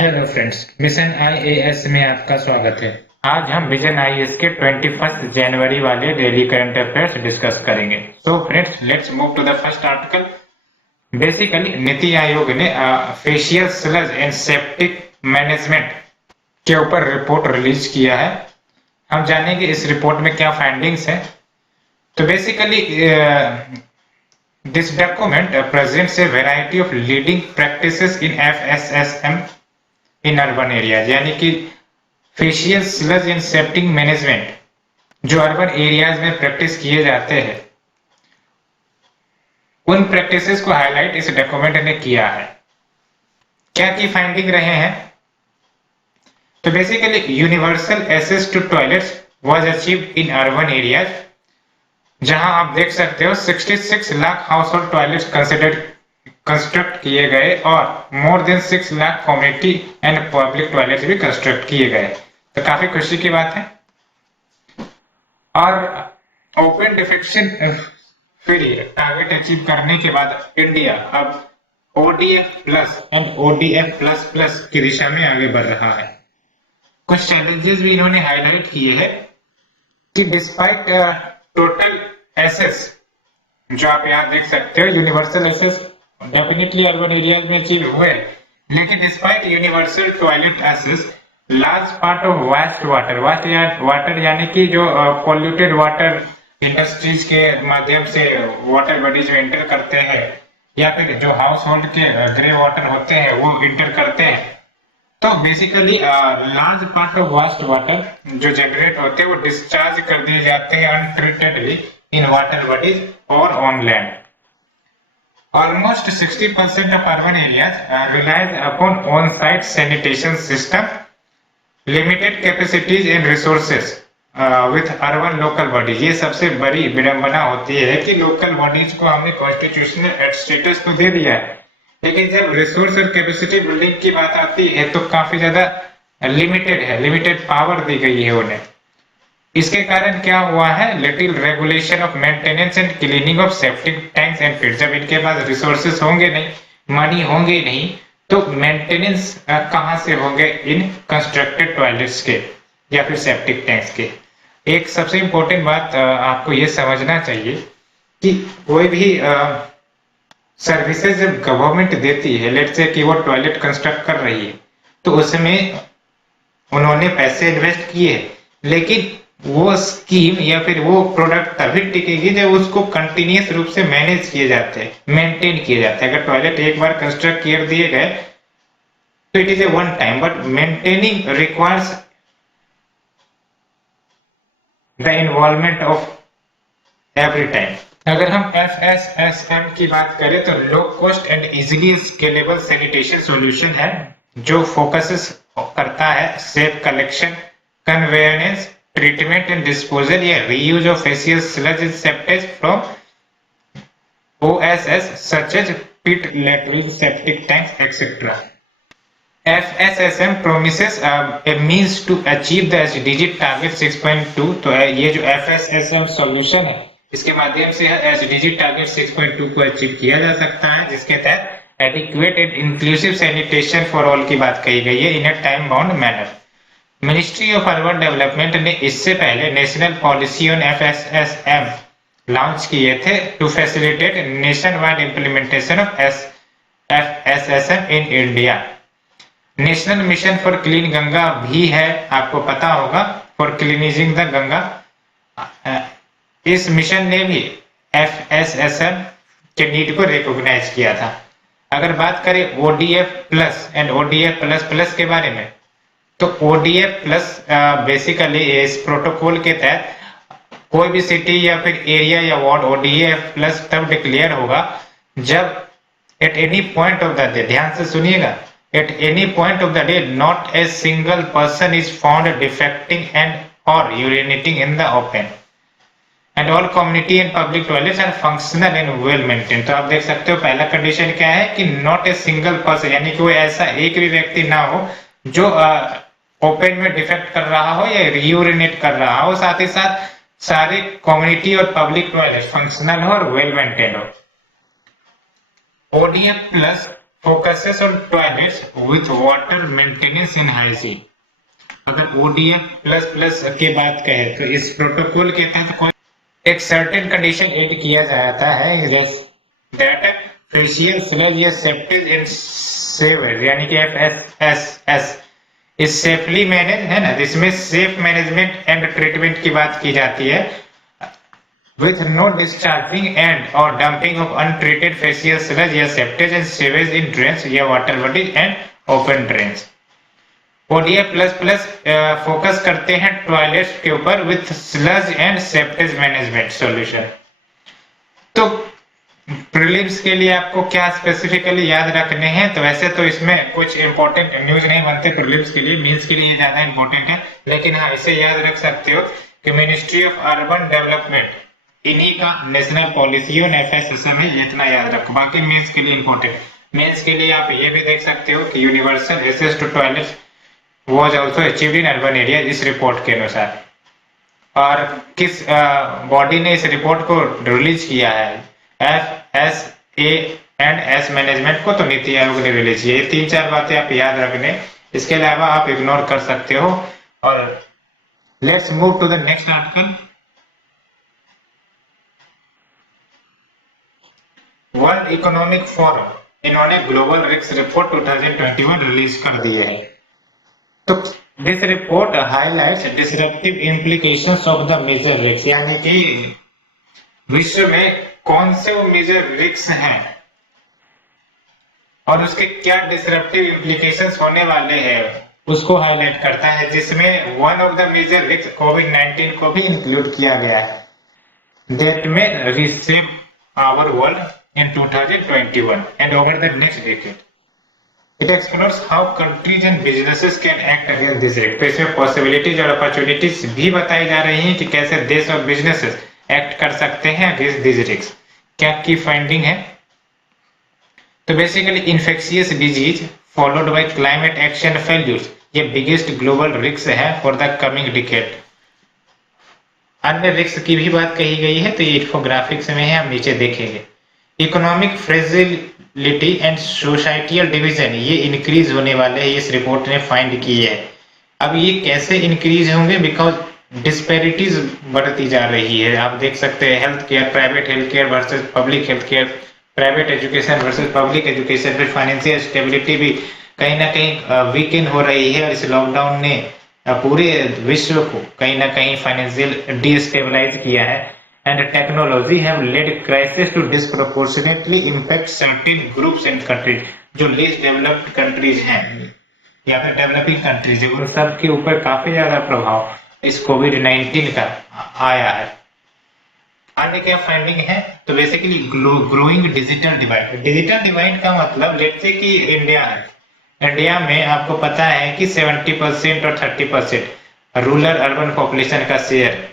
Hello friends, mission IAS में आपका स्वागत है। आज हम विजन आईएएस के 21 जनवरी वाले डेली करंट अफेयर्स डिस्कस करेंगे। So friends, let's move to the first article. Basically NITI Aayog ने faecal sludge and septic management के ऊपर रिपोर्ट रिलीज किया है। हम जानेंगे इस रिपोर्ट में क्या फाइंडिंग्स है। तो basically this document presents a variety of leading practices in FSSM in urban areas, यानी कि faecal sludge and septic management जो अर्बन एरियाज में प्रैक्टिस किए जाते हैं, उन प्रैक्टिसेस को हाईलाइट इस डॉक्यूमेंट ने किया है। क्या की फाइंडिंग रहे हैं? तो basically universal access to toilets was achieved in urban areas, जहां आप देख सकते हो 66 lakh household toilets construct किए गए और more than 6 lakh community and public toilets भी कंस्ट्रक्ट किए गए। तो काफी खुशी की बात है। और open defecation free target achieve करने के बाद इंडिया अब ODF plus and ODF plus plus की दिशा में आगे बढ़ रहा है। कुछ चैलेंजेस भी इन्होंने हाईलाइट किए हैं कि डिस्पाइट टोटल एसेस, जो आप यहाँ देख सकते हो, universal access definitely urban areas में अचीव हुए, लेकिन despite universal toilet access, large part of waste water यानी कि जो पॉल्यूटेड वाटर इंडस्ट्रीज के माध्यम से वाटर बॉडीज में एंटर करते हैं, या फिर जो हाउस होल्ड के ग्रे वाटर होते हैं वो इंटर करते हैं। तो basically large part of waste water जो जनरेट होते हैं वो डिस्चार्ज कर दिए जाते हैं अनट्रीटेडली इन वाटर बॉडीज और on land. Almost 60% of urban areas relies upon on-site sanitation system, limited capacities and resources with urban local bodies। ये सबसे बड़ी विडंबना होती है कि लोकल बॉडीज को हमने कॉन्स्टिट्यूशनल स्टेटस तो दे दिया है, लेकिन जब रिसोर्स और कैपेसिटी बिल्डिंग की बात आती है तो काफी ज्यादा लिमिटेड पावर दी गई है उन्हें। इसके कारण क्या हुआ है? Little regulation of maintenance and cleaning of septic tanks and फिर जब इनके पास रिसोर्सेस होंगे नहीं, मनी होंगे नहीं, तो मेंटेनेंस कहां से होंगे इन कंस्ट्रक्टेड टॉयलेट्स के या फिर सेप्टिक टैंक्स के। एक सबसे इंपॉर्टेंट बात आपको ये समझना चाहिए कि कोई भी सर्विसेज जब गवर्नमेंट देती है, लेट्स से कि वो टॉयलेट कंस्ट्रक्ट कर रही है, तो उसमें उन्होंने पैसे इन्वेस्ट किए, लेकिन वो स्कीम या फिर वो प्रोडक्ट तभी टिकेगी जब उसको कंटिन्यूअस रूप से मैनेज किए जाते हैं, मेंटेन किए जाते हैं। अगर टॉयलेट एक बार कंस्ट्रक्ट कर दिए गए तो it is a one time, but maintaining requires the involvement of every time. अगर हम एफएसएसएम की बात करें तो low cost and easily scalable sanitation solution है, जो फोकसेस करता है safe collection, conveyance, treatment and disposal या reuse of facial sludge and septic from OSS such as pit, latrine, septic tanks, etc. FSSM promises a means to achieve the SDG target 6.2। तो ये जो FSSM solution है, इसके माध्यम से SDG target 6.2 को achieve किया जा सकता है, जिसके तहत adequate and inclusive sanitation for all की बात कही गई है in a time bound manner। Ministry of urban development ने इससे पहले national policy on FSSM launch किए थे to facilitate nation wide implementation of FSSM in India. National mission for clean Ganga भी है, आपको पता होगा, फॉर क्लीनिजिंग द गंगा। इस मिशन ने भी एफएसएसएम के नीड को रिकॉग्नाइज किया था। अगर बात करें ODF plus and ODF plus plus के बारे में, तो ODF प्लस बेसिकली इस प्रोटोकॉल के तहत कोई भी सिटी या फिर एरिया या वार्ड ODF प्लस तब डिक्लेयर होगा जब at any point of the day, ध्यान से सुनिएगा, at any point of the day not a single person is found defecting and और urinating in the open and all community and public toilets are functional and well maintain. तो आप देख सकते हो पहला कंडीशन क्या है कि नॉट ए सिंगल पर्सन, यानी कि कोई ऐसा एक भी व्यक्ति ना हो जो ओपन में डिफेक्ट कर रहा हो या रीयूरिनेट कर रहा हो, साथ ही साथ सारे कम्युनिटी और पब्लिक टॉयलेट फंक्शनल हो और वेल मेंटेन हो। ODF plus focuses on toilets with water maintenance and hygiene. अगर ODF प्लस प्लस की बात कहें तो इस प्रोटोकॉल के तहत कोई एक सर्टेन कंडीशन ऐड किया जाता है दैट फेशियल स्लज या सेप्टेज इन सेवर यानी कि FSSS इस सेफली मैनेज है ना, जिसमें सेफ मैनेजमेंट एंड ट्रीटमेंट की बात की जाती है with no discharging and or dumping of untreated facial sludge या septage and sewage in drains या water bodies and open drains। ODF plus plus focus करते हैं टॉयलेट्स के ऊपर with sludge and septage management solution. तो prelims के लिए आपको क्या स्पेसिफिकली याद रखने हैं, तो वैसे तो इसमें कुछ इंपॉर्टेंट न्यूज नहीं बनते प्रीलिम्स के लिए, मेंस के लिए ज्यादा इंपॉर्टेंट है, लेकिन हाँ इसे याद रख सकते हो कि मिनिस्ट्री ऑफ अर्बन डेवलपमेंट इन्हीं का नेशनल पॉलिसी और FSSM है, ये इतना याद रखो। बाकी मेंस के लिए इंपॉर्टेंट, मेंस के लिए आप ये भी देख सकते हो कि universal access to toilets was also achieved in urban area इस रिपोर्ट के अनुसार। और किस बॉडी ने इस रिपोर्ट को रिलीज किया है, FSA&S मैनेजमेंट को, तो नीति आयोग ने रिलीज किया। ये 3-4 बातें आप याद रखने, इसके अलावा आप इग्नोर कर सकते हो। और let's move to the next article. World economic forum इन्होंने ग्लोबल रिस्क रिपोर्ट 2021 रिलीज कर दिए है। तो this report highlights disruptive implications of the major risk, यानी कि विश्व में कौन से वो मेजर रिस्क हैं और उसके क्या डिसरप्टिव इम्प्लीकेशंस होने वाले हैं उसको हाईलाइट करता है, जिसमें one of the major risk कोविड-19 को भी इंक्लूड किया गया है दैट में reshape our world in 2021 and over the next decade. It explores how countries and businesses can act against this risk. तो इसमें possibilities और opportunities भी बताई जा रही हैं कि कैसे देश और businesses act कर सकते हैं against these risks। क्या की finding है? तो basically infectious disease followed by climate action failures ये biggest global risks है for the coming decade। अन्य रिस्क की भी बात कही गई है, तो ये इंफोग्राफिक्स में है, हम नीचे देखेंगे। Economic fragility and societal division ये इंक्रीज होने वाले हैं, इस रिपोर्ट ने फाइंड की है। अब ये कैसे इंक्रीज होंगे, बिकॉज डिस्पैरिटीज बढ़ती जा रही है। आप देख सकते हैं health care, private health care versus public health care, private education versus public education, फिर फाइनेंशियल स्टेबिलिटी भी कहीं ना कहीं वीकेन हो रही है। और इस लॉकडाउन ने पूरे विश्व को कहीं ना कहीं फाइनेंशियल डिस्टेबलाइज किया है। And technology have led crisis to disproportionately impact certain groups and countries। जो least developed countries हैं या फिर डेवलपिंग कंट्रीज है, उन सब के ऊपर काफी ज्यादा प्रभाव इस कोविड-19 का आया है। आगे क्या फाइंडिंग है, तो basically growing digital divide. Digital divide का मतलब लेट्स से कि इंडिया है, इंडिया में आपको पता है कि 70% और 30% रूरल अर्बन पॉपुलेशन का शेयर।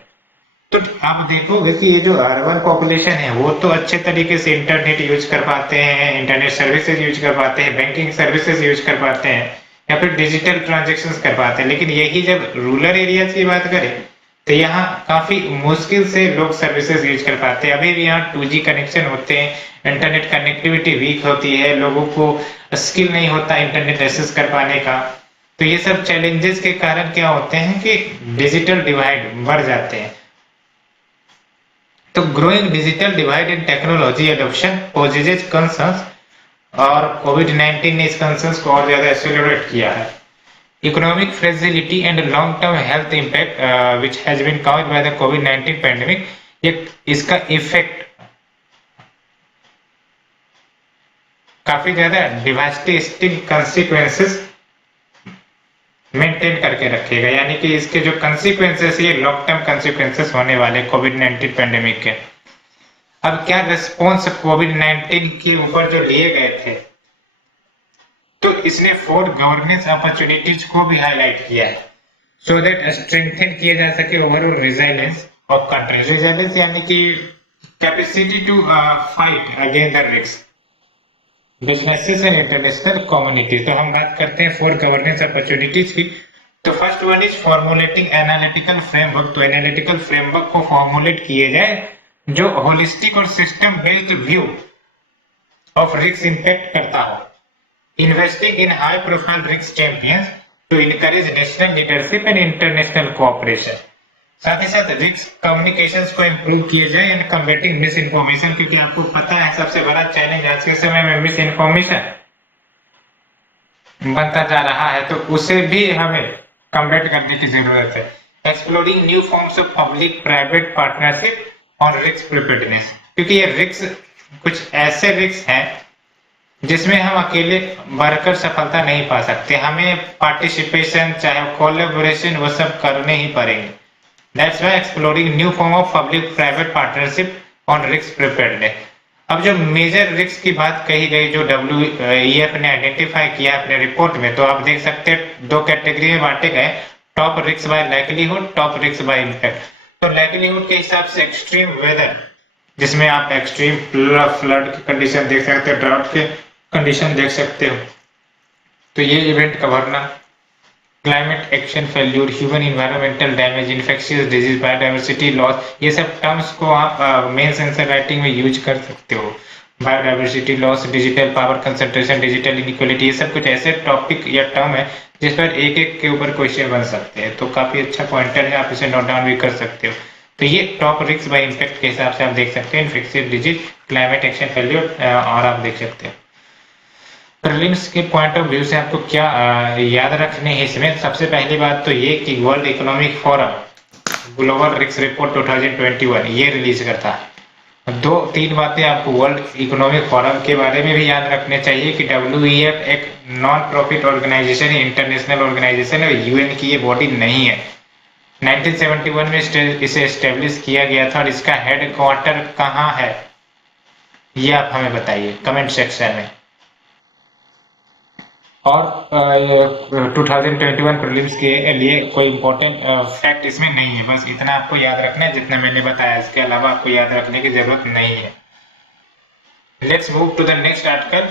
तो आप देखोगे कि ये जो अर्बन पॉपुलेशन है वो तो अच्छे तरीके से इंटरनेट यूज कर पाते हैं, इंटरनेट सर्विसेज यूज कर पाते हैं, बैंकिंग सर्विसेज यूज कर पाते हैं या फिर डिजिटल ट्रांजैक्शंस कर पाते हैं। लेकिन यही जब रूरल एरियाज की बात करें तो यहाँ काफी मुश्किल से लोग सर्विसेज यूज कर पाते हैं। अभी भी यहाँ 2G कनेक्शन होते हैं, इंटरनेट कनेक्टिविटी वीक होती है, लोगों को स्किल नहीं होता इंटरनेट एक्सेस कर पाने का। तो ये सब चैलेंजेस के कारण क्या होते हैं कि डिजिटल डिवाइड बढ़ जाते हैं। तो growing digital divide in technology adoption poses concerns, और कोविड-19 ने इस कंसर्न्स को और ज्यादा एक्सेलरेट किया है। Economic fragility and long term health impact which has been caused by the कोविड-19 पैंडेमिक, ये इसका इफेक्ट काफी ज्यादा डिवास्टेटिंग कंसिक्वेंसेस मेंटेन करके रखेगा, यानी कि इसके जो कंसिक्वेंसेस ये लॉन्ग टर्म कंसिक्वेंसेस होने वाले कोविड-19 पैंडेमिक के। अब क्या रिस्पॉन्स कोविड-19 के ऊपर जो लिए गए थे, तो इसने 4 गवर्नेंस अपॉर्चुनिटीज को भी हाईलाइट किया है सो दैट स्ट्रेंथन किया जा सके overall resilience of country. Resilience यानी कि capacity to fight against the risk, businesses and international community. तो हम बात करते हैं 4 गवर्नेंस अपॉर्चुनिटीज की। तो first one is formulating analytical framework. तो एनालिटिकल फ्रेमवर्क को फॉर्मुलेट किए जाए जो होलिस्टिक और system based view of risk impact करता हो। investing in high profile risk champions to encourage national leadership and international cooperation। साथ ही साथ रिस्क कम्युनिकेशंस को इम्प्रूव किए जाए एंड कम्बेटिंग मिस इन्फॉर्मेशन, क्योंकि आपको पता है सबसे बड़ा चैलेंज आज के समय में मिस इन्फॉर्मेशन बनता जा रहा है, तो उसे भी हमें कम्बेट करने की जरूरत है। Exploring new forms of public private partnership और रिस्क प्रिपेयर्डनेस, क्योंकि ये रिस्क कुछ ऐसे रिस्क हैं जिसमें हम अकेले बढ़कर सफलता नहीं पा सकते, हमें पार्टिसिपेशन चाहे कोलैबोरेशन वो सब करने ही पड़ेंगे। That's why exploring new form of public private partnership on risk preparedness. अब जो मेजर रिस्क की बात कही गई जो WEF ने आइडेंटिफाई किया अपने रिपोर्ट में, तो आप देख सकते हैं दो कैटेगरी में बांटे गए, top risk by likelihood, top risk by impact. तो लाइकलीहुड के हिसाब से एक्सट्रीम वेदर, जिसमें आप एक्सट्रीम फ्लड की कंडीशन देख सकते हो, ड्राउट के कंडीशन देख सकते हो, तो ये इवेंट कवर ना, climate action failure, human environmental damage, infectious disease, biodiversity loss, ये सब टर्म्स को आप मेन सेंसर राइटिंग में यूज कर सकते हो। Biodiversity loss, digital power concentration, digital inequality, ये सब कुछ ऐसे टॉपिक या टर्म है जिस पर एक एक के ऊपर क्वेश्चन बन सकते हैं, तो काफी अच्छा पॉइंटर है, आप इसे नोट डाउन भी कर सकते हो। तो ये टॉप रिस्क बाय इम्पैक्ट के हिसाब से आप देख सकते हैं, infectious disease, climate action failure, और आप देख सकते हो प्रीलिम्स के पॉइंट ऑफ व्यू से आपको क्या याद रखने हैं इसमें। सबसे पहली बात तो ये कि world economic forum global risk report 2021 ये रिलीज करता है। दो तीन बातें आपको वर्ल्ड इकोनॉमिक फोरम के बारे में भी याद रखने चाहिए कि WEF एक नॉन प्रॉफिट ऑर्गेनाइजेशन है, इंटरनेशनल ऑर्गेनाइजेशन है, UN की ये बॉडी नहीं है। 1971 में इसे एस्टेब्लिश किया गया था और इसका हेड क्वार्टर कहाँ है ये आप हमें बताइए कमेंट सेक्शन में। और 2021 प्रीलिम्स के लिए कोई इंपॉर्टेंट फैक्ट इसमें नहीं है, बस इतना आपको याद रखना है जितना मैंने बताया, इसके अलावा आपको याद रखने की जरूरत नहीं है। Let's move to the next article.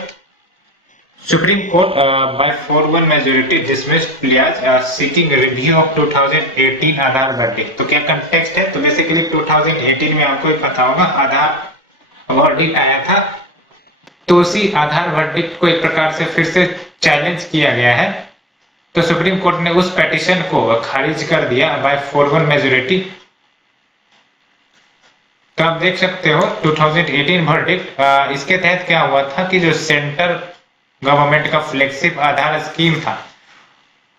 Supreme court by 4-1 majority dismissed pleas seeking review of 2018 Aadhaar verdict. तो क्या कंटेक्स्ट है, तो बेसिकली 2018 में आपको पता होगा आधार वर्डिक्ट आया था, तो उसी आधार वर्डिक्ट को एक प्रकार से फिर से चैलेंज किया गया है। तो सुप्रीम कोर्ट ने उस पेटिशन को खारिज कर दिया बाय 4-1 मेजोरिटी। तो आप देख सकते हो 2018 वर्डिक्ट, इसके तहत क्या हुआ था कि जो सेंटर गवर्नमेंट का फ्लैगशिप आधार स्कीम था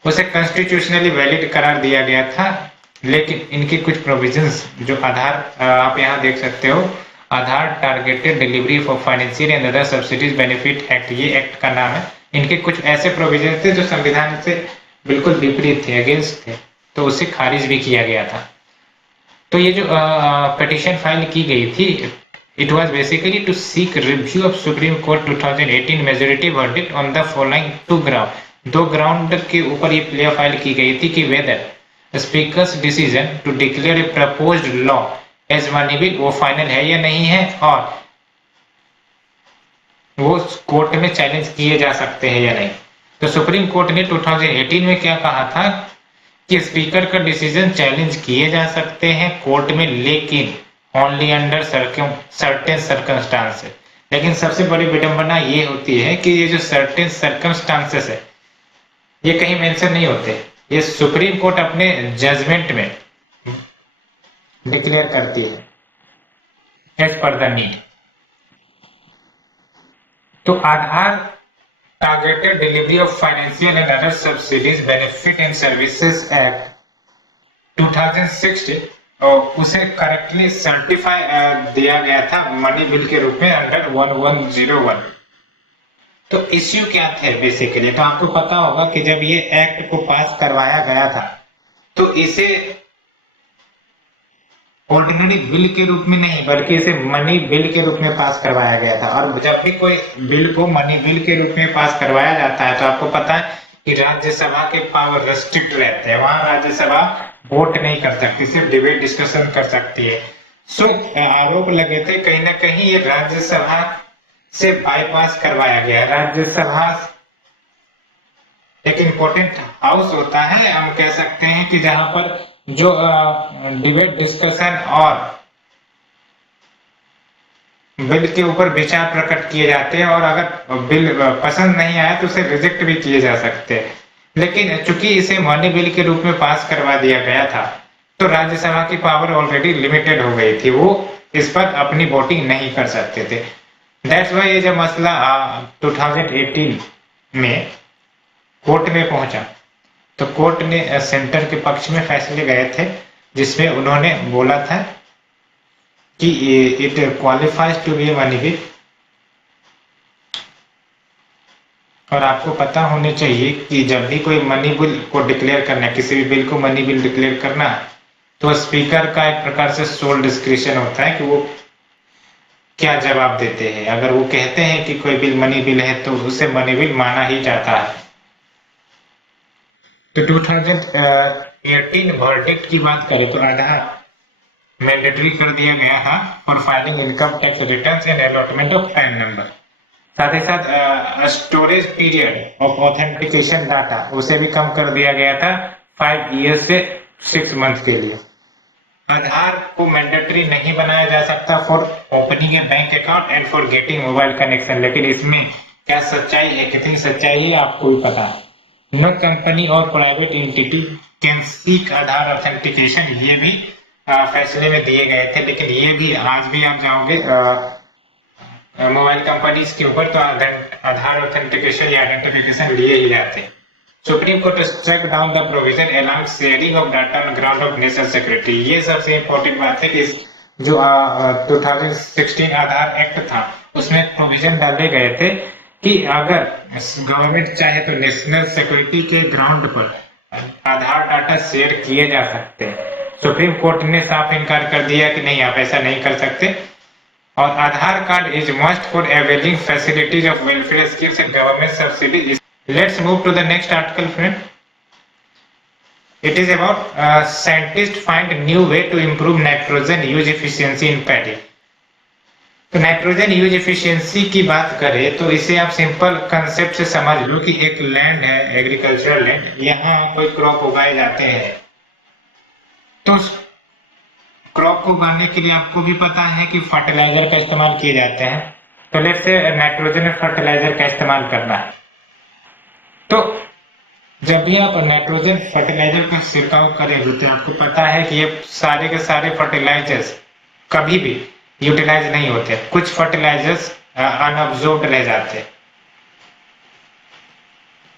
उसे कॉन्स्टिट्यूशनली वैलिड करार दिया गया था, लेकिन इनके कुछ प्रोविजंस जो आधार आप यहाँ देख सकते हो, Aadhaar targeted delivery for financial and other subsidies benefit act, ये एक्ट का नाम है, इनके कुछ ऐसे प्रोविजन थे जो संविधान से बिल्कुल विपरीत थे, अगेंस्ट थे, तो उसे खारिज भी किया गया था। तो ये जो पिटीशन फाइल की गई थी, it was basically to seek review of supreme court 2018 majority verdict on the following two ground. दो ग्राउंड के ऊपर ये प्ले फाइल की गई थी कि whether speaker's decision to declare a proposed law as money bill वो फाइनल है या नहीं है, और वो कोर्ट में चैलेंज किए जा सकते हैं या नहीं। तो सुप्रीम कोर्ट ने 2018 में क्या कहा था कि स्पीकर का डिसीजन चैलेंज किए जा सकते हैं कोर्ट में, लेकिन ओनली अंडर सर्टेन सर्कमस्टांसेस। लेकिन सबसे बड़ी विडंबना ये होती है कि ये जो सर्टेन सर्कमस्टांसेस है ये कहीं मेंशन नहीं होते, ये सुप्रीम कोर्ट अपने जजमेंट में डिक्लेयर करती है एज पर द नीड। तो Aadhaar targeted delivery of financial and other subsidies benefit and services act 2016 और उसे करेक्टली सर्टिफाई दिया गया था मनी बिल के रूप में अंडर 1101। तो इश्यू क्या थे बेसिकली, तो आपको पता होगा कि जब ये एक्ट को पास करवाया गया था तो इसे ऑर्डिनरी बिल के रूप में नहीं बल्कि इसे मनी बिल के रूप में पास करवाया गया था। और जब भी कोई बिल को मनी बिल के रूप में पास करवाया जाता है तो आपको पता है कि राज्यसभा के पावर रेस्ट्रिक्ट रहते हैं, वहां राज्यसभा वोट नहीं कर सकती, सिर्फ डिबेट डिस्कशन कर सकती है। सो आरोप लगे थे कहीं ना कहीं ये राज्यसभा से बाईपास करवाया गया। राज्यसभा एक इम्पोर्टेंट हाउस होता है, हम कह सकते हैं कि जहां पर जो डिबेट डिस्कशन और बिल के ऊपर विचार प्रकट किए जाते हैं और अगर बिल पसंद नहीं आया तो उसे रिजेक्ट भी किए जा सकते हैं। लेकिन चूंकि इसे मनी बिल के रूप में पास करवा दिया गया था तो राज्यसभा की पावर ऑलरेडी लिमिटेड हो गई थी, वो इस पर अपनी वोटिंग नहीं कर सकते थे। दैट्स वाई ये जब मसला 2018 में कोर्ट में पहुंचा तो कोर्ट ने सेंटर के पक्ष में फैसले गए थे जिसमें उन्होंने बोला था कि it qualifies to be money bill. और आपको पता होने चाहिए कि जब भी कोई मनी बिल को डिक्लेयर करना है, किसी भी बिल को मनी बिल डिक्लेयर करना है, तो स्पीकर का एक प्रकार से सोल डिस्क्रिप्शन होता है कि वो क्या जवाब देते हैं। अगर वो कहते हैं कि कोई बिल मनी बिल है तो उसे मनी बिल माना ही जाता है। तो 2018 वर्डिक्ट की बात करें तो आधार मैंडेटरी कर दिया गया है for filing income tax returns and allotment of pan number. साथ ही साथ storage period of authentication data उसे भी कम कर दिया गया था 5 ईयर से 6 मंथ के लिए। आधार को मैंडेटरी नहीं बनाया जा सकता for opening A bank account and for getting mobile connection, लेकिन इसमें क्या सच्चाई है, कितनी सच्चाई है आपको भी पता है। नो कंपनी और private entity can seek Aadhaar authentication, ये भी फैसले में दिए गए थे। लेकिन ये भी आज भी आप जाओगे मोबाइल कंपनीज के ऊपर तो आधार ऑथेंटिकेशन या आइडेंटिफिकेशन लिए ही जाते हैं। Supreme court struck down the provision allowed sharing of data on ground of national security. ये सबसे इंपॉर्टेंट बात है कि जो 2016 आधार एक्ट था उसमें प्रोविजन डाले गए थे कि अगर गवर्नमेंट चाहे तो नेशनल सिक्योरिटी के ग्राउंड पर आधार डाटा शेयर किए जा सकते हैं। सुप्रीम कोर्ट ने साफ इनकार कर दिया कि नहीं, आप ऐसा नहीं कर सकते। और Aadhaar card is must for availing facilities of welfare schemes and government subsidies. Let's move to the next article, friend. It is about scientists find new way to improve nitrogen use efficiency in paddy. तो nitrogen use efficiency की बात करें तो इसे आप simple concept से समझ लो कि एक लैंड है, एग्रीकल्चरल लैंड, यहाँ कोई क्रॉप उगाए जाते हैं। तो क्रॉप को उगाने के लिए आपको भी पता है कि फर्टिलाइजर का इस्तेमाल किए जाते हैं। तो लेट्स से नाइट्रोजन फर्टिलाइजर का इस्तेमाल करना है। तो जब भी आप नाइट्रोजन फर्टिलाइजर का छिड़काव करेंगे तो आपको पता है कि ये सारे के सारे फर्टिलाइजर्स कभी भी यूटिलाइज नहीं होते, कुछ फर्टिलाइजर्स अनअब्जॉर्ब्ड रह जाते।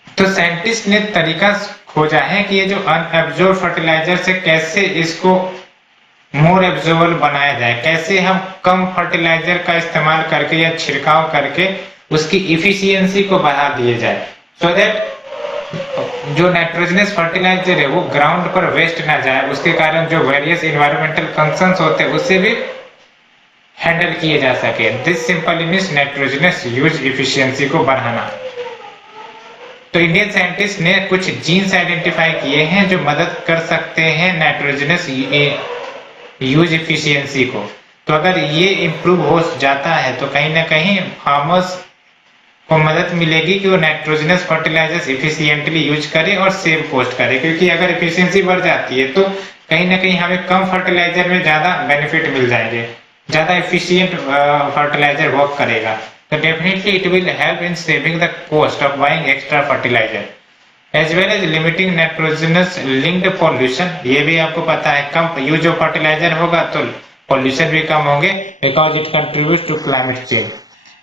तो साइंटिस्ट ने तरीका खोजा है कि ये जो अनअब्जॉर्ब फर्टिलाइजर से कैसे इसको मोर एब्जॉर्बल बनाया जाए, कैसे हम कम फर्टिलाइजर का इस्तेमाल करके या छिड़काव करके उसकी इफिशियंसी को बढ़ा दिए जाए, सो दैट जो नाइट्रोजनस फर्टिलाइजर है वो ग्राउंड पर वेस्ट ना जाए, उसके कारण जो वेरियस इन्वायरमेंटल कंसर्न्स होते हैं उससे भी हैंडल किए जा सके। This simply means nitrogenous use efficiency को बढ़ाना। तो इंडियन साइंटिस्ट ने कुछ जीन्स आइडेंटिफाई किए हैं जो मदद कर सकते हैं नाइट्रोजनस यूज इफिशियंसी को। तो अगर ये इंप्रूव हो जाता है तो कहीं ना कहीं फार्मर्स को मदद मिलेगी कि वो नाइट्रोजनस फर्टिलाइजर्स इफिशिएंटली यूज करे और सेव कॉस्ट करे, क्योंकि अगर इफिशियंसी बढ़ जाती है तो कहीं ना कहीं हमें कम फर्टिलाइजर में ज्यादा बेनिफिट मिल जाएंगे, ज्यादा इफिशिएंट फर्टिलाइजर वर्क करेगा। तो definitely it will help in saving the cost of buying extra fertiliser as well as limiting nitrogenous linked pollution. ये भी आपको पता है कम यूज ऑफ फर्टिलाइजर होगा तो पॉल्यूशन भी कम होंगे because it contributes to climate change.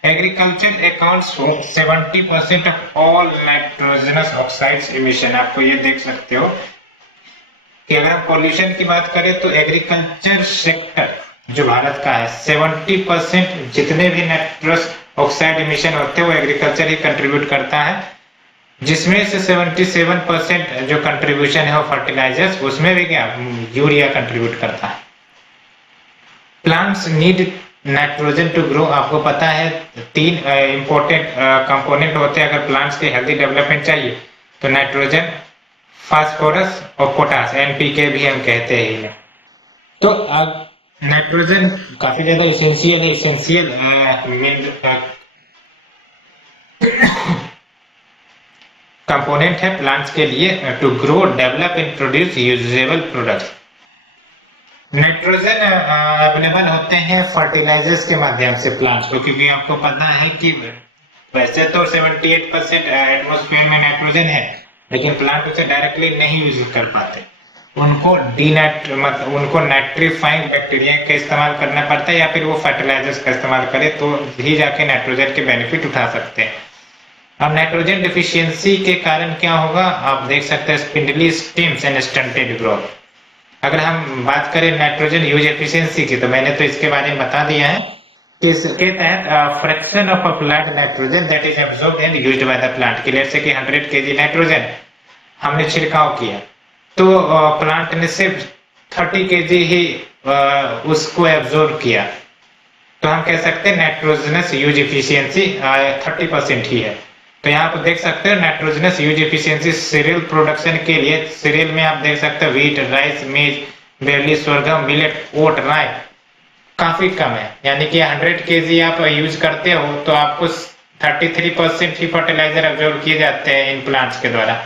Agriculture accounts for 70% of all nitrogenous oxides emission. आपको ये देख सकते हो कि अगर हम पॉल्यूशन की बात करें तो एग्रीकल्चर सेक्टर जो भारत का है 70% जितने भी नाइट्रस ऑक्साइड इमिशन होते हैं वो एग्रीकल्चर ही कंट्रीब्यूट करता है, जिसमें से 77% जो कंट्रीब्यूशन है वो फर्टिलाइजर्स, उसमें भी क्या यूरिया कंट्रीब्यूट करता है। Plants need nitrogen to grow. आपको पता है 3 इंपॉर्टेंट कंपोनेंट होते हैं अगर प्लांट्स के हेल्दी डेवलपमेंट चाहिए, तो नाइट्रोजन, फास्फोरस और पोटास, एनपीके भी हम कहते हैं इन्हें। तो नाइट्रोजन काफी ज्यादा इसेंशियल है, इसेंशियल कंपोनेंट है प्लांट्स के लिए to grow, develop and produce usable products. Nitrogen available होते हैं फर्टिलाइजर्स के माध्यम से प्लांट्स को, क्योंकि आपको पता है कि वैसे तो 78% एटमॉस्फेयर में नाइट्रोजन है, लेकिन प्लांट उसे डायरेक्टली नहीं यूज कर पाते। उनको मतलब उनको नाइट्रीफाइंग बैक्टीरिया का इस्तेमाल करना पड़ता है, या फिर वो फर्टिलाइजर्स का इस्तेमाल करे तो ही जाके नाइट्रोजन के बेनिफिट उठा सकते हैं। अब नाइट्रोजन डिफिशियंसी के कारण क्या होगा, आप देख सकते हैं स्पिंडली स्टेम्स एंड स्टंटेड ग्रोथ। अगर हम बात करें नाइट्रोजन यूज एफिशिएंसी की, तो मैंने तो इसके बारे में बता दिया है कि इसके तहत fraction of applied nitrogen that is absorbed and used by the plant की, लेट्स से कि 100 केजी नाइट्रोजन हमने छिड़काव किया, तो प्लांट ने सिर्फ 30 केजी ही उसको एब्जॉर्ब किया, तो हम कह सकते हैं नाइट्रोजनस यूज एफिशिएंसी 30% ही है। तो यहाँ पर देख सकते हैं nitrogenous use efficiency serial production के लिए, सीरियल में आप देख सकते हैं व्हीट, राइस, मेज, बेरली, sorghum, मिलेट, ओट, राई काफी कम है। यानी कि 100 केजी आप यूज करते हो तो आपको 33% ही फर्टिलाइजर एब्जॉर्ब किए जाते हैं इन प्लांट्स के द्वारा।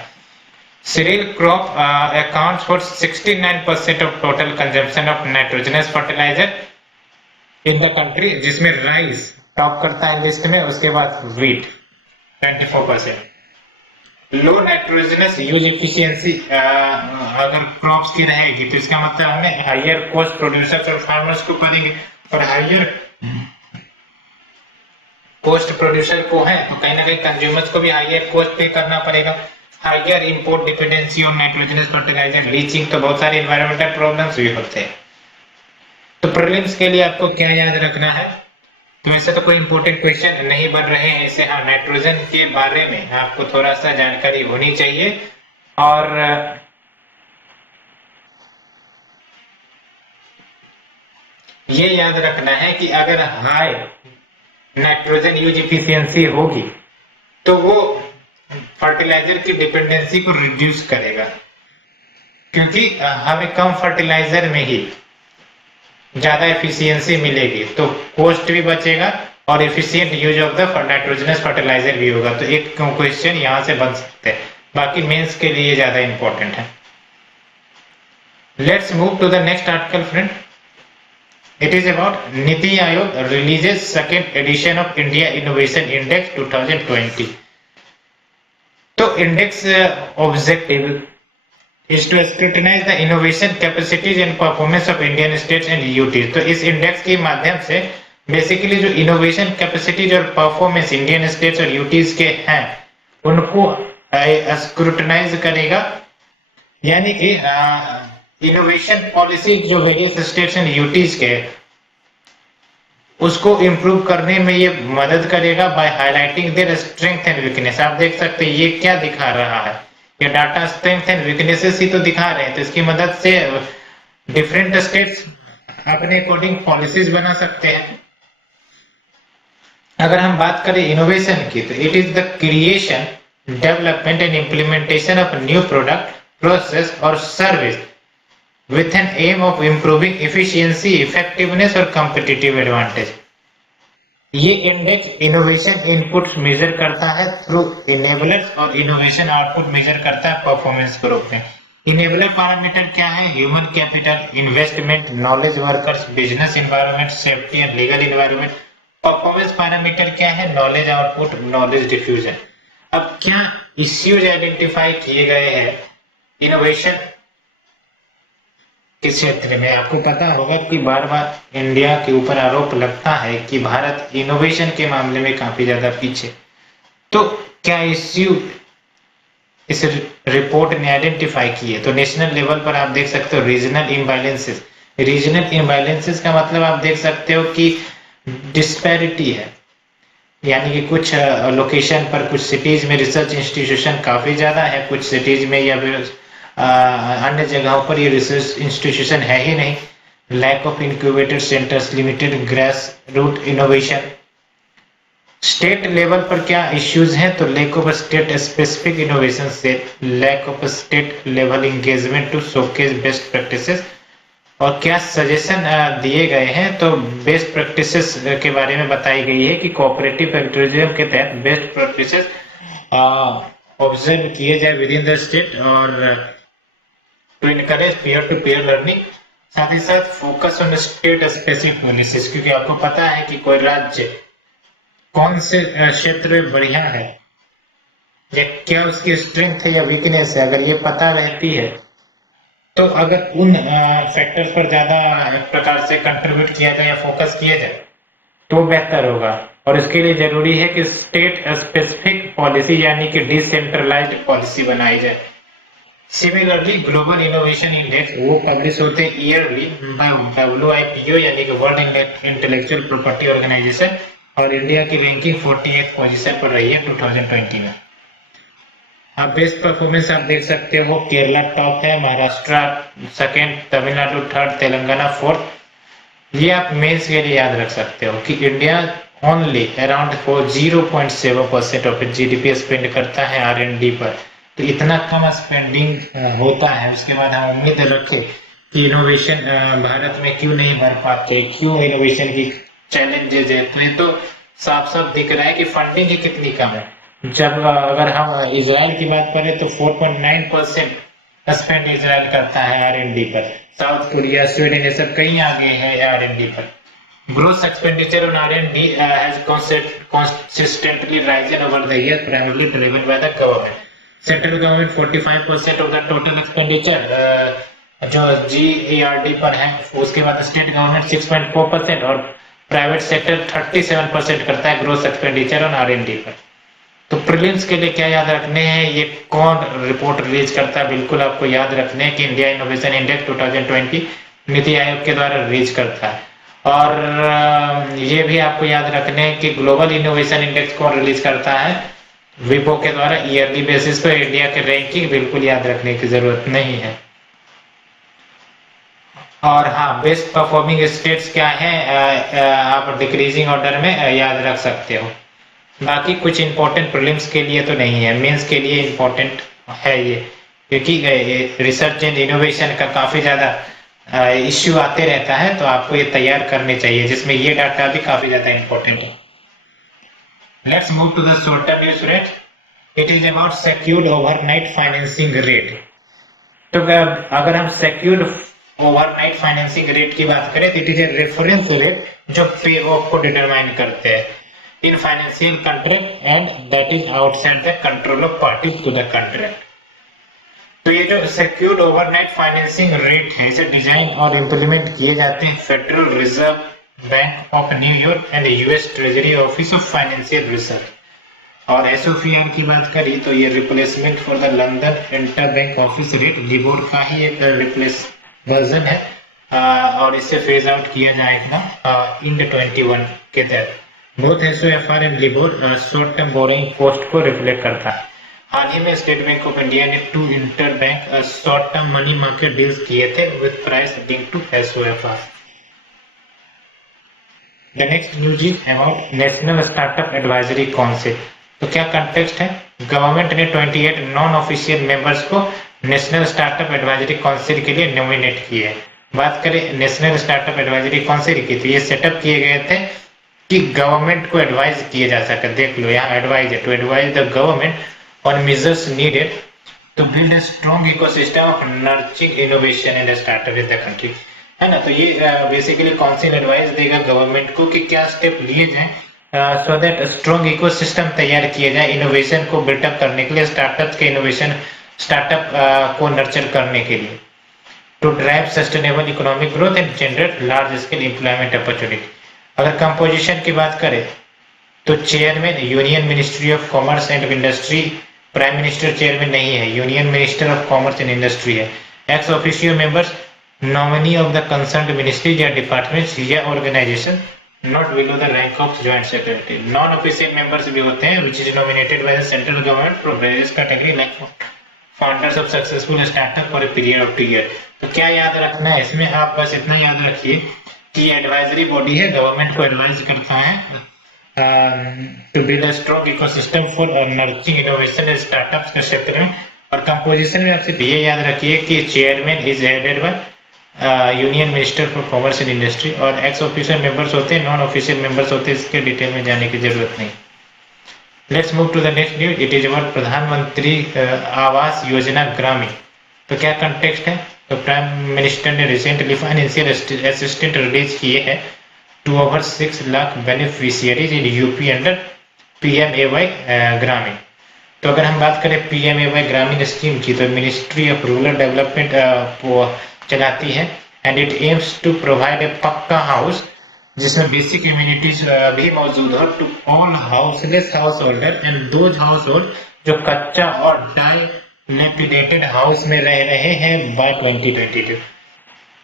Cereal crop accounts for 69% of total consumption of nitrogenous fertilizer in the country, जिसमें राइस टॉप करता है लिस्ट में, उसके बाद व्हीट 24%। लो नाइट्रोजनस यूज एफिशिएंसी अगर क्रॉप्स की रहेगी तो इसका मतलब हमें हायर कॉस्ट प्रोड्यूसर्स और फार्मर्स को पड़ेंगे, और हायर कॉस्ट प्रोड्यूसर को है तो कहीं ना कहीं कंज्यूमर्स को भी हायर कॉस्ट पे करना पड़ेगा। Higher import dependency on nitrogenous fertiliser, leaching, तो बहुत सारे एनवायरमेंटल प्रॉब्लम्स भी होते हैं। तो प्रीलिम्स के लिए आपको क्या याद रखना है, तो वैसे तो कोई इंपॉर्टेंट क्वेश्चन नहीं बन रहे हैं ऐसे, हाँ नाइट्रोजन के बारे में आपको थोड़ा सा जानकारी होनी चाहिए। और ये याद रखना है कि अगर हाई नाइट्रोजन यूज एफिशिएंसी होगी तो वो फर्टिलाइजर की डिपेंडेंसी को रिड्यूस करेगा, क्योंकि हमें कम फर्टिलाइजर में ही ज्यादा एफिशिएंसी मिलेगी, तो कॉस्ट भी बचेगा और efficient use of the nitrogenous fertiliser भी होगा। तो एक क्वेश्चन यहां से बन सकते हैं, बाकी मेंस के लिए ज्यादा इंपॉर्टेंट है। Let's move to the next article friend. It is about Niti Aayog releases second edition of India Innovation Index 2020. तो index objective is to scrutinize the innovation capacities and performance of Indian states and UTs। तो इस index के माध्यम से basically जो innovation capacities और performance Indian states और UTs के हैं उनको स्क्रूटनाइज करेगा, यानी कि इनोवेशन पॉलिसी जो वेरियस स्टेट्स एंड यूटीज के उसको इम्प्रूव करने में ये मदद करेगा by highlighting their strength and weakness. आप देख सकते हैं ये क्या दिखा रहा है, ये डाटा स्ट्रेंथ एंड वीकनेसेस ही तो दिखा रहे हैं। तो इसकी मदद से डिफरेंट स्टेट्स अपने अकॉर्डिंग पॉलिसीज बना सकते हैं। अगर हम बात करें इनोवेशन की, तो it is the creation, development and implementation of new product, process और service with an aim of improving efficiency, effectiveness और competitive advantage। ये इंडेक्स इनोवेशन इनपुट्स मेजर करता है थ्रू इनेबलर्स और इनोवेशन आउटपुट मेजर करता है परफॉर्मेंस ग्रुप में। Enabler parameter क्या है, human capital, investment, knowledge workers, business environment, safety and legal environment. Performance parameter क्या है, नॉलेज आउटपुट, नॉलेज डिफ्यूजन। अब क्या इश्यूज आइडेंटिफाई किए गए हैं इनोवेशन किस क्षेत्र में। आपको पता होगा कि बार बार इंडिया के ऊपर आरोप लगता है कि भारत इनोवेशन के मामले में काफी ज्यादा पीछे। तो क्या इश्यू इस रिपोर्ट ने आइडेंटिफाई किए, तो नेशनल लेवल पर आप देख सकते हो रीजनल इम्बैलेंसेस। रीजनल इम्बैलेंसेस का मतलब आप देख सकते हो कि डिस्पैरिटी है, यानी कि कुछ लोकेशन पर, कुछ सिटीज में रिसर्च इंस्टीट्यूशन काफी ज्यादा है, कुछ सिटीज में या फिर अन्य जगहों पर ये रिसर्च इंस्टीट्यूशन है ही नहीं। Lack of incubator centres, limited grass root innovation. State level पर क्या इश्यूज हैं, तो lack of state specific innovation से, lack of state level engagement to showcase best practices. और क्या सजेशन दिए गए हैं, तो बेस्ट प्रैक्टिसेस के बारे में बताई गई है कि कोऑपरेटिव फैक्टरिज्म के तहत बेस्ट प्रैक्टिसेस ऑब्जर्व किए जाए विद इन द स्टेट, और to encourage peer to peer learning, साथ ही साथ focus on state specific policies, क्योंकि आपको पता है कि कोई राज्य कौन से क्षेत्र में बढ़िया है या क्या उसकी स्ट्रेंथ है या वीकनेस है, अगर ये पता रहती है तो अगर उन फैक्टर्स पर ज्यादा एक प्रकार से कंट्रीब्यूट किया जाए या फोकस किया जाए तो बेहतर होगा। और इसके लिए जरूरी है कि स्टेट स्पेसिफिक पॉलिसी यानी कि डिसेंट्रलाइज्ड पॉलिसी बनाई जाए। सिमिलरली ग्लोबल इनोवेशन इंडेक्स वो पब्लिश होते हैं ईयरली बाय WIPO यानी कि वर्ल्ड इंटेलेक्चुअल प्रॉपर्टी ऑर्गेनाइजेशन, और इंडिया की रैंकिंग 48 पोजीशन पर रही है 2020 में। अब बेस्ट परफॉर्मेंस आप देख सकते हो, केरला टॉप है, Maharashtra second, Tamil Nadu third, Telangana fourth. ये आप मेंस के लिए याद रख सकते हो कि India only around 0.7% of GDP spend करता है R&D पर। तो इतना कम स्पेंडिंग होता है, उसके बाद हम उम्मीद रखें कि इनोवेशन भारत में क्यों नहीं बढ़ पाते, क्यों इनोवेशन की चैलेंजेस है। तो ये तो साफ साफ दिख रहा है कि फंडिंग ही कितनी कम है। जब अगर हम इजराइल की बात करें तो 4.9% स्पेंड इजराइल करता है R&D पर। साउथ कोरिया, स्वीडन ये सब कहीं आगे है R&D पर। Gross expenditure on R&D has consistently risen over the years, primarily driven by the government. Central government 45% of the total expenditure जो GERD पर है, उसके बाद स्टेट गवर्नमेंट 6.4% और प्राइवेट सेक्टर 37% करता है ग्रोस एक्सपेंडिचर ऑन R&D पर। तो प्रीलिम्स के लिए क्या याद रखने हैं, ये कौन रिपोर्ट रिलीज करता है, बिल्कुल आपको याद रखने हैं कि India innovation index 2020 NITI Aayog के द्वारा रिलीज करता है। और ये भी आपको याद रखने हैं कि ग्लोबल इनोवेशन इंडेक्स कौन रिलीज करता है, विपो के द्वारा ईयरली बेसिस पर। इंडिया के रैंकिंग बिल्कुल याद रखने की जरूरत नहीं है। और हाँ, बेस्ट परफॉर्मिंग स्टेट्स क्या है आप डिक्रीजिंग ऑर्डर में याद रख सकते हो। बाकी कुछ इंपॉर्टेंट प्रीलिम्स के लिए तो नहीं है, मेंस के लिए इंपॉर्टेंट है ये, क्योंकि रिसर्च एंड इनोवेशन का काफी ज्यादा इश्यू आते रहता है, तो आपको ये तैयार करने चाहिए, जिसमें ये डाटा भी काफी ज्यादा इंपॉर्टेंट है। Let's move to the short term use rate. It is about secured overnight financing rate. तो अगर हम सिक्योर्ड ओवरनाइट फाइनेंसिंग रेट की बात करें तो it is a reference rate जो पे ऑफ को डिटरमाइन करते हैं in financial contract and that is outside the control of parties to the contract. तो ये जो सिक्योर्ड ओवरनाइट फाइनेंसिंग रेट है, इसे डिजाइन और इंप्लीमेंट किए जाते हैं federal reserve bank of New York and US treasury office of financial research. और SOFR की बात करी तो ये replacement for the London interbank office rate, LIBOR का ही एक रिप्लेस वर्जन है, और इससे फेज आउट किया जाएगा इंड 21 के तहत। Both SOFR and LIBOR short term borrowing cost को रिफ्लेक्ट करता है। हाल ही में स्टेट बैंक ऑफ इंडिया ने 2 interbank short term money market deals किए थे with price linked to SOFR। The next news is about national startup advisory council. तो क्या context है, गवर्नमेंट ने 28 नॉन ऑफिशियल मेंबर्स को नेशनल स्टार्टअप एडवाइजरी काउंसिल के लिए नॉमिनेट किए हैं। बात करें नेशनल स्टार्टअप एडवाइजरी काउंसिल की, तो ये सेटअप किए गए थे कि गवर्नमेंट को एडवाइज किया जा सके। देख लो यहाँ एडवाइज है, to advise the government on measures needed to build a strong ecosystem of nurturing innovation and startup in the country, है ना। तो ये बेसिकली काउंसिल एडवाइस देगा गवर्नमेंट को कि क्या स्टेप लिए जाएं सो दैट स्ट्रॉन्ग इकोसिस्टम तैयार किया जाए इनोवेशन को बिल्टअप करने के लिए, स्टार्टअप के इनोवेशन स्टार्टअप को नर्चर करने के लिए, to drive sustainable economic growth and generate large scale employment opportunity. अगर कंपोजिशन की बात करें तो chairman union ministry of commerce and industry, prime minister chairman नहीं है, union minister of commerce and industry है। Ex officio members nominee of the concerned ministry या departments या organisation not below the rank of joint secretary. Non official members भी होते हैं which is nominated by the central government from various category like founders of successful startup for a period of 2 year. तो क्या याद रखना है इसमें, आप बस इतना याद रखिए कि एडवाइजरी बॉडी है, गवर्नमेंट को एडवाइज करता है to build a strong ecosystem for nurturing innovation and startups के क्षेत्र में। और कंपोजिशन में आप सिर्फ ये याद रखिए कि chairman is headed by union minister for commerce and industry, और एक्स ऑफिशियल मेंबर्स होते हैं, नॉन ऑफिशियल मेंबर्स होते हैं, इसके डिटेल में जाने की जरूरत नहीं। Let's move to the next news. It is about Pradhanmantri Awas Yojana Gramin. तो क्या कंटेक्स्ट है, तो प्राइम मिनिस्टर ने रिसेंटली फाइनेंशियल असिस्टेंट रिलीज किए हैं to over 6 lakh beneficiaries in UP under PMAY Gramin. तो अगर हम बात करें PMAY ग्रामीण स्कीम की, तो मिनिस्ट्री ऑफ रूरल डेवलपमेंट वो चलाती है and it aims to provide a pucca house जिसमें बेसिक इम्यूनिटीज भी मौजूद हो to all houseless house holder and those house hold जो कच्चा और डाइलेपिडेटेड हाउस में रह रहे हैं बाय 2022।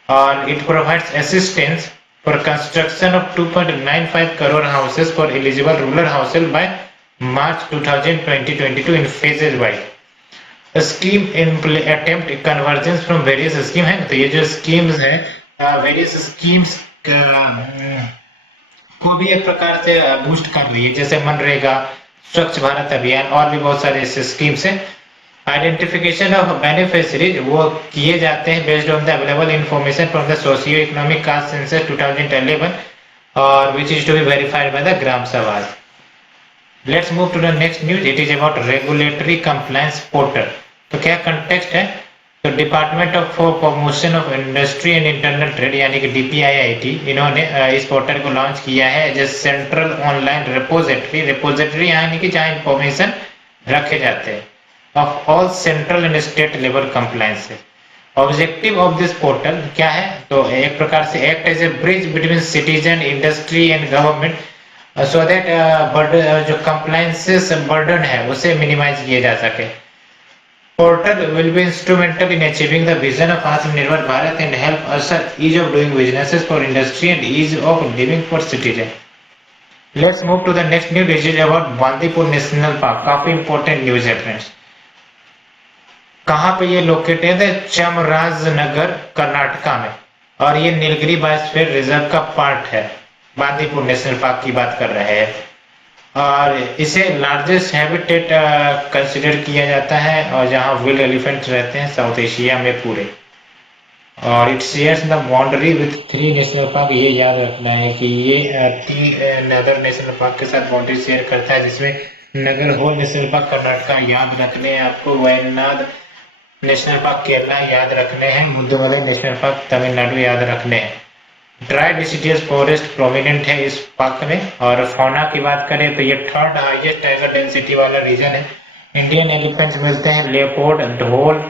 और it provides assistance for construction of 2.95 crore houses for eligible rural household by March 2022 in phases wise. The scheme attempt convergence from various schemes है, तो ये जो schemes है various schemes को भी एक प्रकार से बूस्ट कर रही है, जैसे मनरेगा, स्वच्छ भारत अभियान और भी बहुत सारे ऐसे स्कीम्स हैं। आइडेंटिफिकेशन ऑफ बेनिफिशियरीज वो किए जाते हैं based on the available information from the socio economic caste census 2011 और which is to be verified by the Gram Sabha. Let's move to the next news. It is about regulatory compliance portal. तो क्या context है, तो department of promotion of industry and internal trade यानी कि DPIIT इन्होंने इस portal को लॉन्च किया है एज सेंट्रल ऑनलाइन रिपोजिटरी यानी कि जहां इंफॉर्मेशन रखे जाते हैं of all central and state level compliances. Objective of this portal क्या है, तो एक प्रकार से act as a bridge between citizen, industry and government so that जो कंप्लायंसेस बर्डन है उसे मिनिमाइज किया जा सके। Portal will be instrumental in achieving the vision of Atmanirbhar Bharat and help us ease of doing businesses for industry and ease of living for citizen. Let's move to the next news which is about Bandipur national park. काफी important news है friends. कहाँ पे ये located है, चामराजनगर कर्नाटका में, और ये Nilgiri biosphere reserve का पार्ट है। बांदीपुर नेशनल पार्क की बात कर रहे हैं और इसे लार्जेस्ट हैबिटेट कंसिडर किया जाता है और जहां विल्ड एलिफेंट्स रहते हैं साउथ एशिया में पूरे। और it shares the boundary with 3 national park. ये याद रखना है कि ये 3 अदर नेशनल पार्क के साथ बाउंड्री शेयर करता है, जिसमें नगरहोल नेशनल पार्क कर्नाटका याद रखने हैं आपको, वयनाड नेशनल पार्क केरला याद रखने हैं, मुद्दुमलाई नेशनल पार्क तमिलनाडु याद रखने हैं। ड्राई डिसिडियस फॉरेस्ट प्रोमिनेंट है इस पार्क में। और फौना की बात करें तो ये 3rd हाईएस्ट टाइगर डेंसिटी वाला रीजन है। इंडियन एलिफेंट्स मिलते हैं, लेपर्ड, ढोल,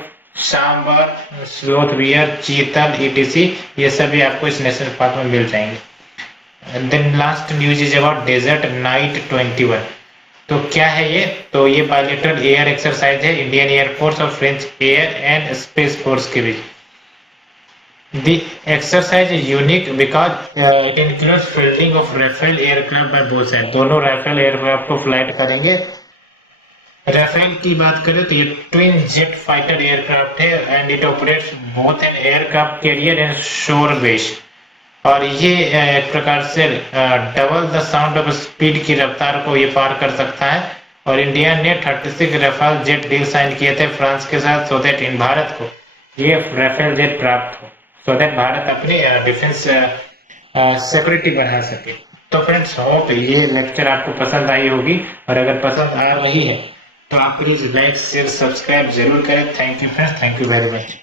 सांबर, स्लोथ बियर, चीतल ETC, ये सभी आपको इस नेशनल पार्क में मिल जाएंगे। Then last news is about Desert Knight 21। तो क्या है ये, तो ये बायलैटरल एयर एक्सरसाइज है इंडियन एयरफोर्स और French Air and Space Force के बीच। The exercise is unique because it includes fielding of Rafale aircraft by both sides. दोनों Rafale aircraft को फ्लाइट करेंगे। Rafale की बात करें तो ये ट्विन जेट फाइटर एयरक्राफ्ट है and it operates both an aircraft carrier and शोर बेस। और ये एक प्रकार से double the sound of speed की रफ्तार को ये पार कर सकता है। और इंडिया ने 36 राफेल जेट डील साइन किए थे फ्रांस के साथ, सो दैट इन भारत को ये राफेल जेट प्राप्त हो, सो दैट भारत अपनी डिफेंस सिक्योरिटी बढ़ा सके। तो फ्रेंड्स होप ये लेक्चर आपको पसंद आई होगी, और अगर पसंद आ रही है तो आप प्लीज लाइक शेयर सब्सक्राइब जरूर करें। Thank you friends, thank you very much.